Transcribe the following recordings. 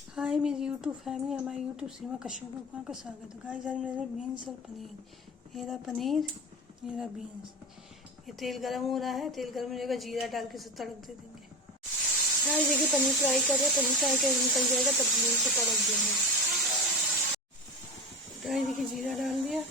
हाय मेरी YouTube family, हमारे YouTube सीमा कश्यप उपमा का स्वागत है। गाइस आज मेरे बीन्स और पनीर, ये रहा पनीर, ये रहा बीन्स। ये तेल गरम हो रहा है, तेल गरम हो जाएगा, जीरा डाल के सब तड़क दे देंगे। गाइस देखिए पनीर फ्राई कर रहे हैं, पनीर फ्राई कर निकल जाएगा तब बीन्स को तड़क देंगे। गाइस देखिए जीरा डाल दिया,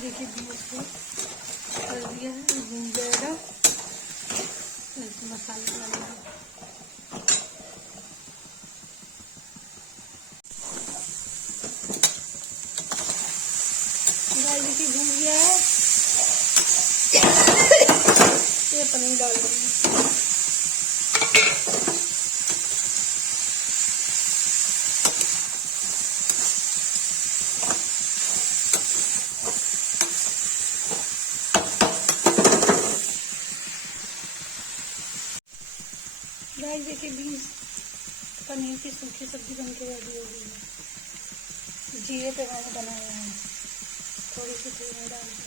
देखिए बीन्स को कर दिया है, भून जाएगा। मसाले डालेंगे, गाइस देखिए भून गया है, ये पनीर डाल देंगे। गाइस देखिए बीन्स पनीर की सूखी सब्जी बनके रेडी हो गई है। जीरे पे मैंने बनाया है, थोड़ी सी तेल में डाल के।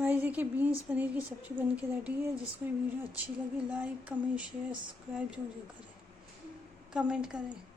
गाइस देखिए बीन्स पनीर की सब्जी बनके रेडी है। जिसको वीडियो अच्छी लगी लाइक कमेंट शेयर सब्सक्राइब जरूर करें, कमेंट करें।